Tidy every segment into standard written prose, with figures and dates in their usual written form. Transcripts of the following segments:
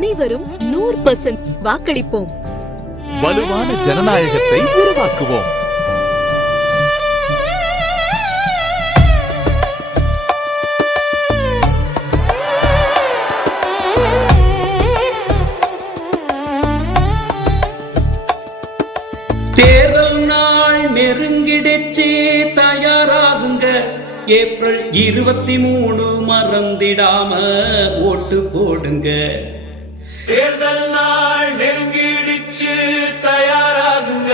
அனைவரும் 100% வாக்களிப்போம். வலுவான ஜனநாயகத்தை உருவாக்குவோம். தேர்தல் நாள் நெருங்கிடுச்சு, தயாராகுங்க. ஏப்ரல் 23 மறந்திடாம ஓட்டு போடுங்க. தேர்தல் நாள் நெருங்கிடுச்சு, தயாராகுங்க.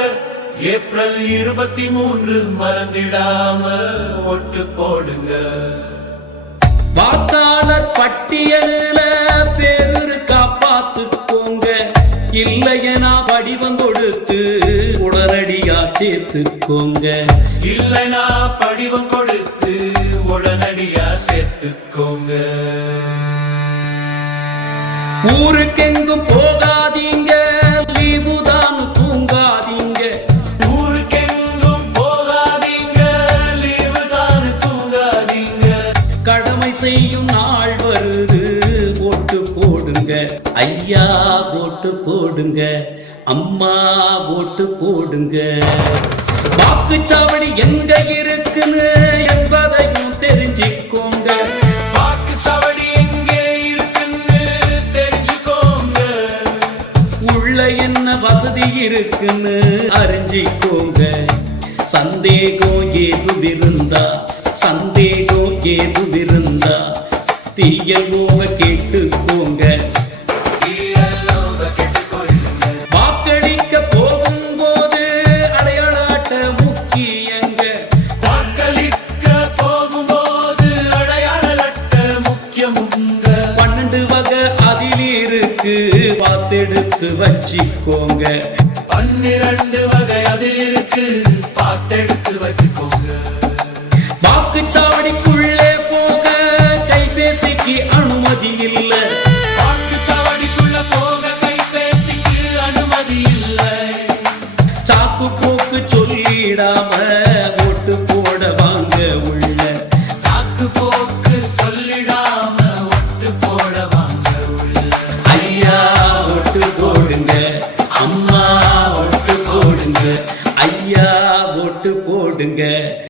ஏப்ரல் 23 மறந்திடாம ஓட்டு போடுங்க. வாக்காளர் பட்டியலில் பேரு இருக்கா பார்த்துக்கோங்க. இல்லையனா வடிவம் கொடுத்து உடனடியா சேர்த்துக்கோங்க. இல்லைனா படிவம் கொடுத்து உடனடியா சேர்த்துக்கோங்க. ஊருக்கெங்கும் போகாதீங்க, லீவுதான் தூங்காதீங்க. ஊருக்கெங்கும் போகாதீங்க, லீவுதான் தூங்காதீங்க. கடமை செய்யும் நாள் வருது, ஓட்டு போடுங்க. ஐயா ஓட்டு போடுங்க, அம்மா ஓட்டு போடுங்க. வாக்குச்சாவடி எங்க இருக்குன்னு என்பதையும் தெரிஞ்சுக்கோங்க. வாக்குச்சாவடி எங்கே இருக்குன்னு தெரிஞ்சுக்கோங்க. உள்ள என்ன வசதி இருக்குன்னு அறிஞ்சிக்கோங்க. சந்தேகம் ஏதுவிருந்தா தீயலோவ கேட்டுக்கோங்க. வாக்களிக்க போகும்போது அடையாள அட்டை முக்கியங்க. வாக்களிக்க போகும்போது அடையாள அட்டை முக்கியமுங்க. 12 வகை அதில் இருக்கு, பார்த்தெடுத்து வச்சிக்கோங்க. 12 வகை அதில் இருக்கு, பார்த்தெடுத்து வச்சுக்கோங்க. வாக்குச்சாவடிக்குள்ளே போக கைபேசிக்கு அனுமதி இல்லை. வாக்குச்சாவடிக்குள்ள போக கைபேசிக்கு அனுமதி இல்லை. சாக்கு போக்கு சொல்லிடாம ஓட்டு போட வாங்க உள்ள. சாக்கு போக்கு சொல்லிடாம ஓட்டு போட